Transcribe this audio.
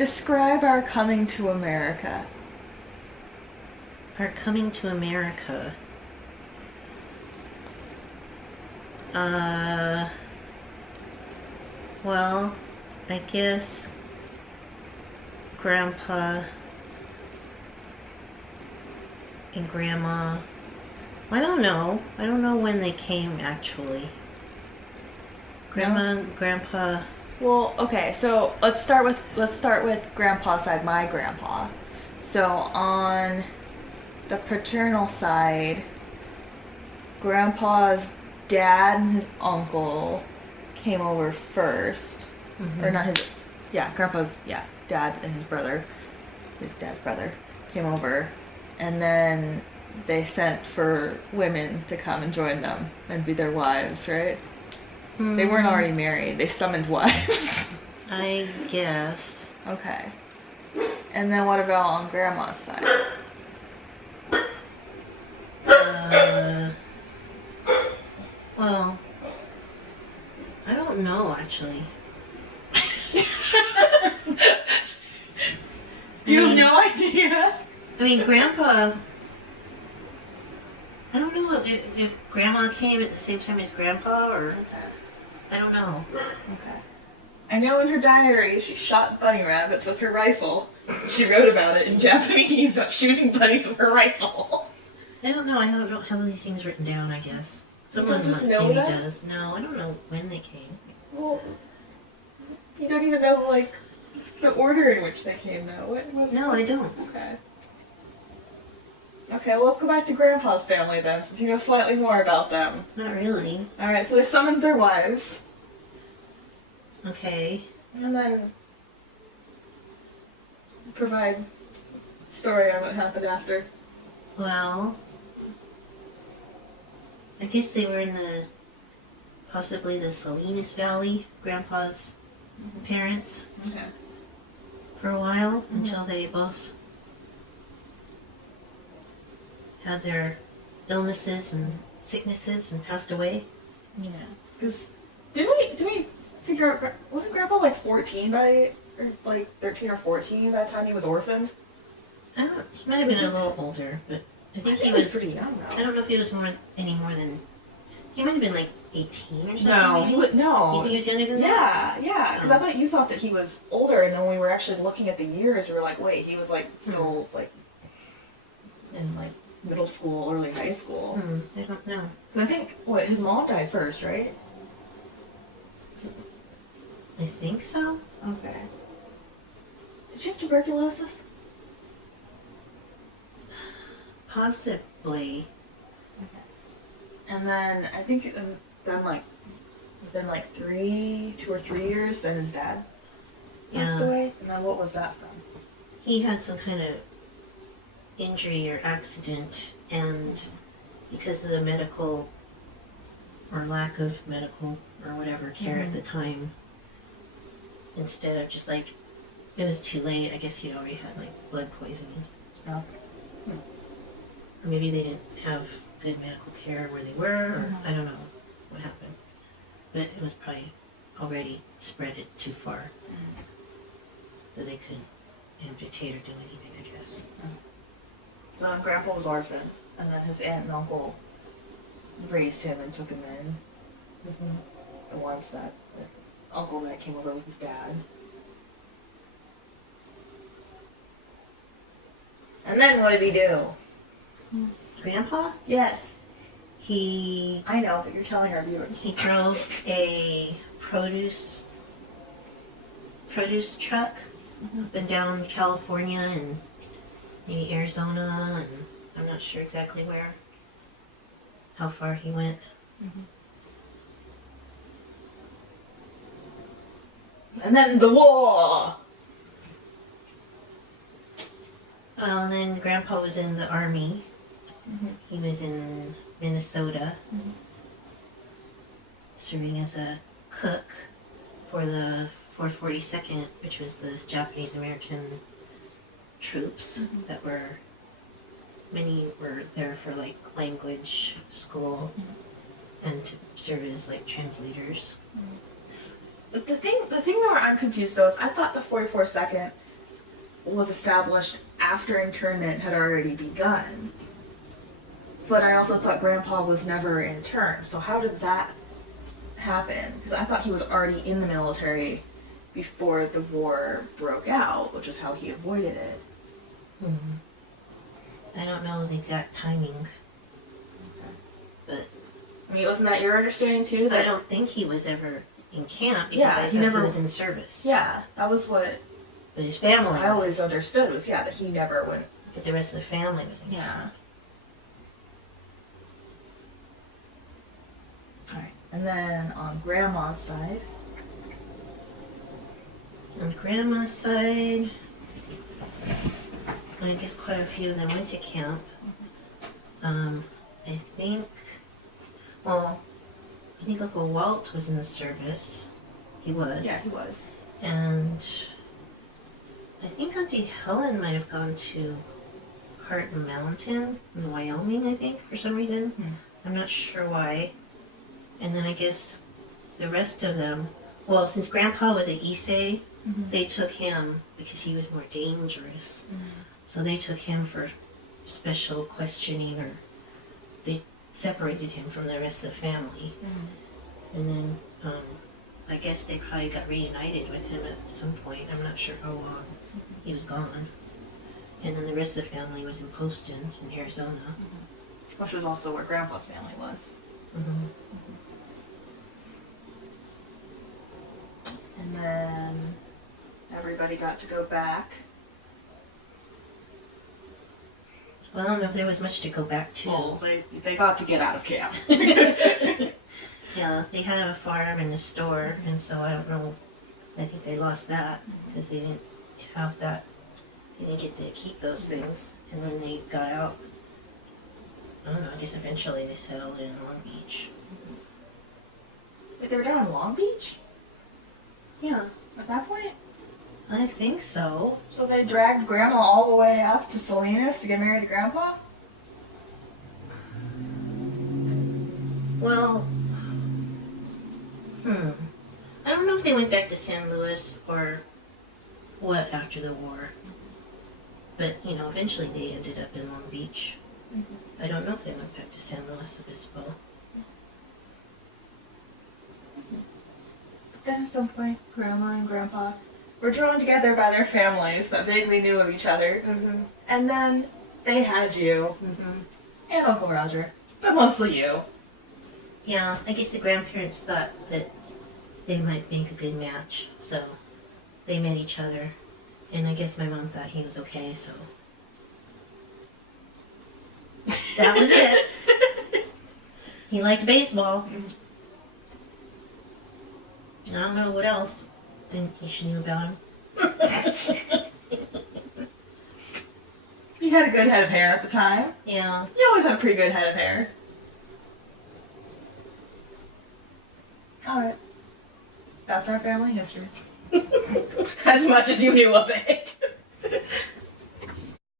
Describe our coming to America. Are coming to America. Uh, well, I guess Grandpa and Grandma. I don't know. I don't know when they came actually. Grandma, Grandpa. Well, okay, so let's start with Grandpa's side, my grandpa. So on the paternal side, Grandpa's dad and his uncle came over 1st. Mm-hmm. Or not his, yeah, Grandpa's, dad and his dad's brother came over. And then they sent for women to come and join them and be their wives, right? They weren't already married. They summoned wives. I guess. Okay. And then what about on Grandma's side? Well, I don't know actually. You have no idea? I mean, Grandpa. I don't know if Grandma came at the same time as Grandpa, or I don't know. Okay. I know in her diary she shot bunny rabbits with her rifle. She wrote about it in Japanese about shooting bunnies with her rifle. I don't know. I don't have these things written down. I guess Someone just know maybe that? does. No, I don't know when they came. Well, you don't even know like the order in which they came, though. What? No, I don't. Okay. Okay, well, let's go back to Grandpa's family then, since you know slightly more about them. Not really. Alright, so they summoned their wives. Okay. And then provide story on what happened after. Well, I guess they were in possibly the Salinas Valley, Grandpa's parents, Okay. for a while, until they both had their illnesses and sicknesses and passed away. Yeah. Because did we figure out, wasn't Grandpa like 14 by, or like 13 or 14 by the time he was orphaned? I don't. He might have been a little older, but I think he was pretty young though. I don't know if he was any more than. He might have been like 18 or something. No, maybe? he would no. You think he was younger than that? Yeah. Because I thought you thought that he was older, and then when we were actually looking at the years, we were like, wait, he was like still like in like middle school, early high school. I don't know. I think his mom died first, right? I think so. Okay. Did she have tuberculosis? Possibly. And then I think then like within like 2 or 3 years, then his dad passed away. And then what was that from? He had some kind of injury or accident, and because of the medical or lack of medical or whatever care at the time, instead of just like it was too late, I guess he already had like blood poisoning. Oh. Or maybe they didn't have good medical care where they were, or I don't know what happened. But it was probably already spread it too far that they couldn't amputate or do anything, I guess. So then Grandpa was orphaned, and then his aunt and uncle raised him and took him in. The ones that the uncle that came over with his dad. And then what did he do? Grandpa? Yes. He I know, but you're telling our viewers. He drove a produce truck up and down California and maybe Arizona, and I'm not sure exactly where, how far he went. And then the war! Well, and then Grandpa was in the Army. He was in Minnesota, serving as a cook for the 442nd, which was the Japanese American troops that many were there for like language school and to serve as like translators. But the thing where I'm confused though is I thought the 44 second was established after internment had already begun. But I also thought Grandpa was never interned. So how did that happen? Because I thought he was already in the military before the war broke out, which is how he avoided it. I don't know the exact timing, but I mean, wasn't that your understanding too? I That don't think he was ever in camp because Yeah, I he thought never- he was in service. yeah, that was what But his family I always was. understood was that he never went. But the rest of the family was in camp. Yeah. All right, and then on Grandma's side. On Grandma's side, I guess quite a few of them went to camp. I think, well, I think Uncle Walt was in the service. He was. Yeah, he was. And I think Auntie Helen might have gone to Heart Mountain in Wyoming, I think, for some reason. I'm not sure why. And then I guess the rest of them, well, since Grandpa was at Issei, they took him because he was more dangerous. So they took him for special questioning, or they separated him from the rest of the family. And then I guess they probably got reunited with him at some point. I'm not sure how long he was gone. And then the rest of the family was in Poston in Arizona. Which was also where Grandpa's family was. And then everybody got to go back. Well, I don't know if there was much to go back to. Well, they got to get out of camp. Yeah, they had a farm and a store, and so I don't know. I think they lost that because they didn't have that. They didn't get to keep those things. And when they got out, I don't know, I guess eventually they settled in Long Beach. Wait, they were down in Long Beach Yeah, at that point? I think so. So they dragged Grandma all the way up to Salinas to get married to Grandpa? Well, I don't know if they went back to San Luis or what after the war. But, you know, eventually they ended up in Long Beach. I don't know if they went back to San Luis Obispo. Then at some point, Grandma and Grandpa were drawn together by their families that vaguely knew of each other. And then they had you and Uncle Roger, but mostly you. Yeah, I guess the grandparents thought that they might make a good match, so they met each other. And I guess my mom thought he was okay, so that was it. He liked baseball. I don't know what else think she knew about him. You had a good head of hair at the time. Yeah. You always had a pretty good head of hair. Alright. That's our family history. As much as you knew of it.